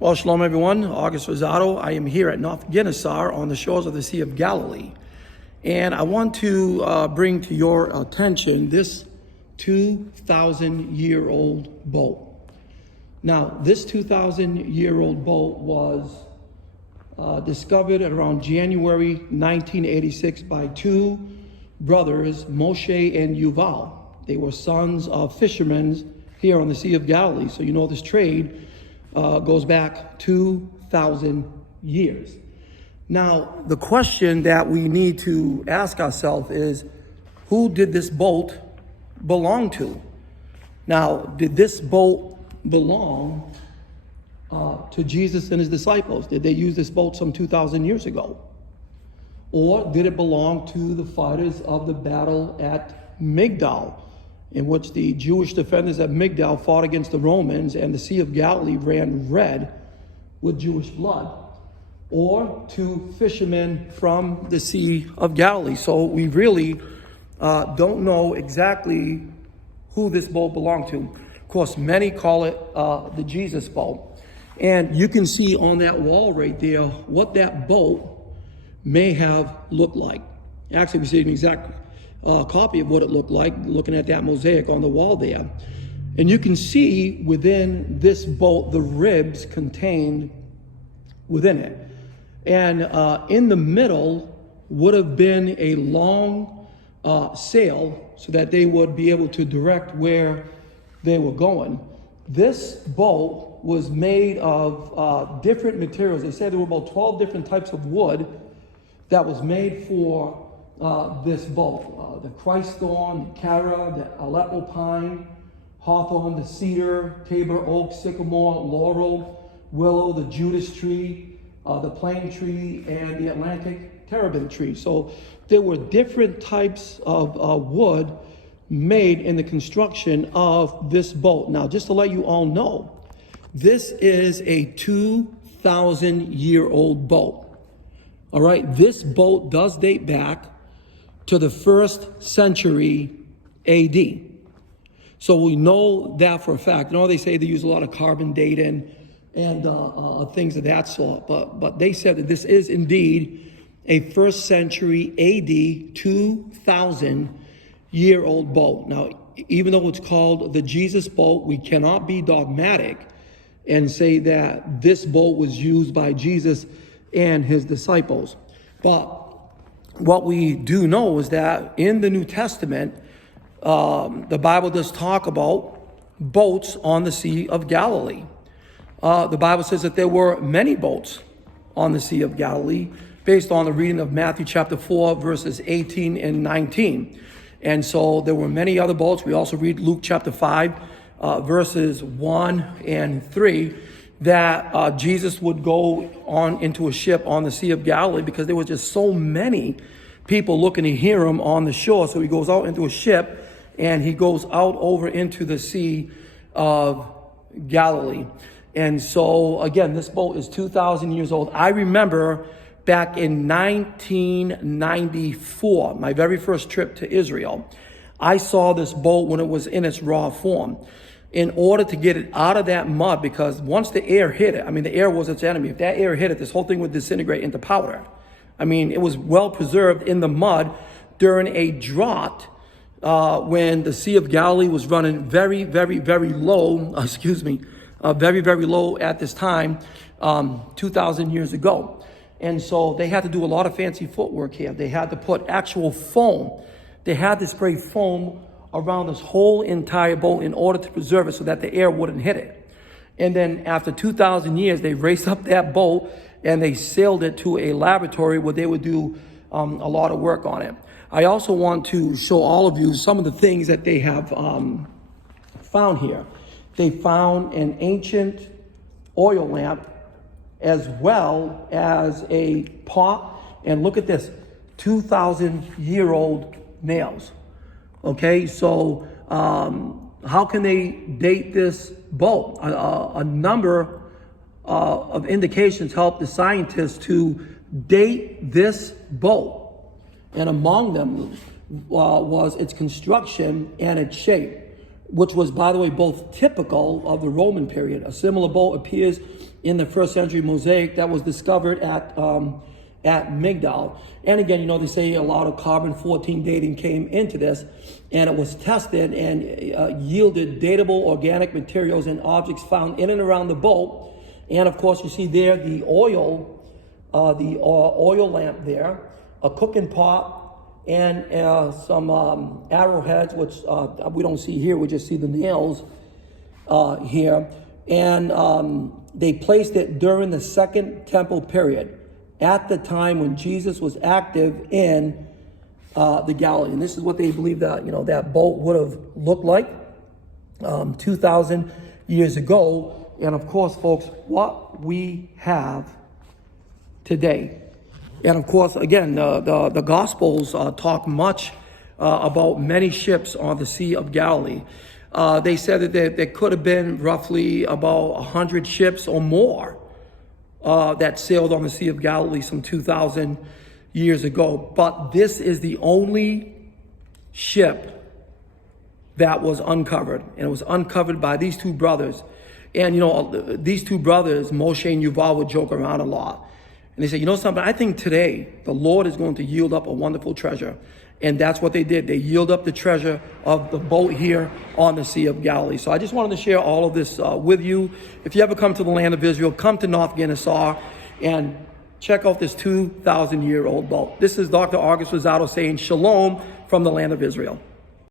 Well, shalom everyone, August Rosado. I am here at North Ginosar on the shores of the Sea of Galilee. And I want to bring to your attention this 2,000-year-old boat. Now, this 2,000-year-old boat was discovered at around January 1986 by two brothers, Moshe and Yuval. They were sons of fishermen here on the Sea of Galilee. So you know this trade goes back 2,000 years. Now, the question that we need to ask ourselves is, who did this boat belong to? Now, did this boat belong to Jesus and his disciples? Did they use this boat some 2,000 years ago? Or did it belong to the fighters of the battle at Migdal, in which the Jewish defenders at Migdal fought against the Romans, and the Sea of Galilee ran red with Jewish blood? Or to fishermen from the Sea of Galilee? So we really don't know exactly who this boat belonged to. Of course, many call it the Jesus boat. And you can see on that wall right there what that boat may have looked like. Actually, we see an exact copy of what it looked like, looking at that mosaic on the wall there. And you can see within this boat the ribs contained within it. And in the middle would have been a long sail so that they would be able to direct where they were going. This boat was made of different materials. They said there were about 12 different types of wood that was made for this boat. The Christ thorn, the Cara, the Aleppo pine, hawthorn, the cedar, Tabor oak, sycamore, laurel, willow, the Judas tree, the plane tree, and the Atlantic terebinth tree. So there were different types of wood made in the construction of this boat. Now, just to let you all know, this is a 2,000-year-old boat. All right, this boat does date back to the 1st century AD. So we know that for a fact. You know, they say they use a lot of carbon dating and things of that sort, but they said that this is indeed a 1st century AD 2,000-year-old boat. Now, even though it's called the Jesus boat, we cannot be dogmatic and say that this boat was used by Jesus and his disciples. But what we do know is that in the New Testament, the Bible does talk about boats on the Sea of Galilee. The Bible says that there were many boats on the Sea of Galilee, based on the reading of Matthew chapter 4, verses 18 and 19. And so there were many other boats. We also read Luke chapter 5, verses 1 and 3, that Jesus would go on into a ship on the Sea of Galilee because there were just so many people looking to hear him on the shore. So he goes out into a ship and he goes out over into the Sea of Galilee. And so, again, this boat is 2,000 years old. I remember back in 1994, my very first trip to Israel, I saw this boat when it was in its raw form. In order to get it out of that mud, because once the air hit it, I mean, the air was its enemy. If that air hit it, this whole thing would disintegrate into powder. I mean, it was well preserved in the mud during a drought when the Sea of Galilee was running very, very, very low, very, very low at this time, 2,000 years ago. And so they had to do a lot of fancy footwork here. They had to put actual foam. They had to spray foam around this whole entire boat in order to preserve it so that the air wouldn't hit it. And then after 2,000 years, they raised up that boat and they sailed it to a laboratory where they would do a lot of work on it. I also want to show all of you some of the things that they have found here. They found an ancient oil lamp as well as a pot. And look at this, 2,000-year-old nails. Okay, so how can they date this boat? A number of indications help the scientists to date this boat. And among them was its construction and its shape. which was, by the way, both typical of the Roman period. A similar boat appears in the first century mosaic that was discovered at Migdal. And again, you know, they say a lot of carbon-14 dating came into this, and it was tested and yielded datable organic materials and objects found in and around the boat. And of course, you see there the oil lamp there, a cooking pot, and some arrowheads, which we don't see here. We just see the nails here. And they placed it during the Second Temple period, at the time when Jesus was active in the Galilee. And this is what they believe that, you know, that boat would have looked like 2,000 years ago. And of course, folks, what we have today. And of course, again, the Gospels talk much about many ships on the Sea of Galilee. They said that there could have been roughly about 100 ships or more that sailed on the Sea of Galilee some 2,000 years ago. But this is the only ship that was uncovered. And it was uncovered by these two brothers. And, you know, these two brothers, Moshe and Yuval, would joke around a lot. And they say, you know something, I think today the Lord is going to yield up a wonderful treasure. And that's what they did. They yield up the treasure of the boat here on the Sea of Galilee. So I just wanted to share all of this with you. If you ever come to the land of Israel, come to North Ginosar and check out this 2,000-year-old boat. This is Dr. August Rosado saying shalom from the land of Israel.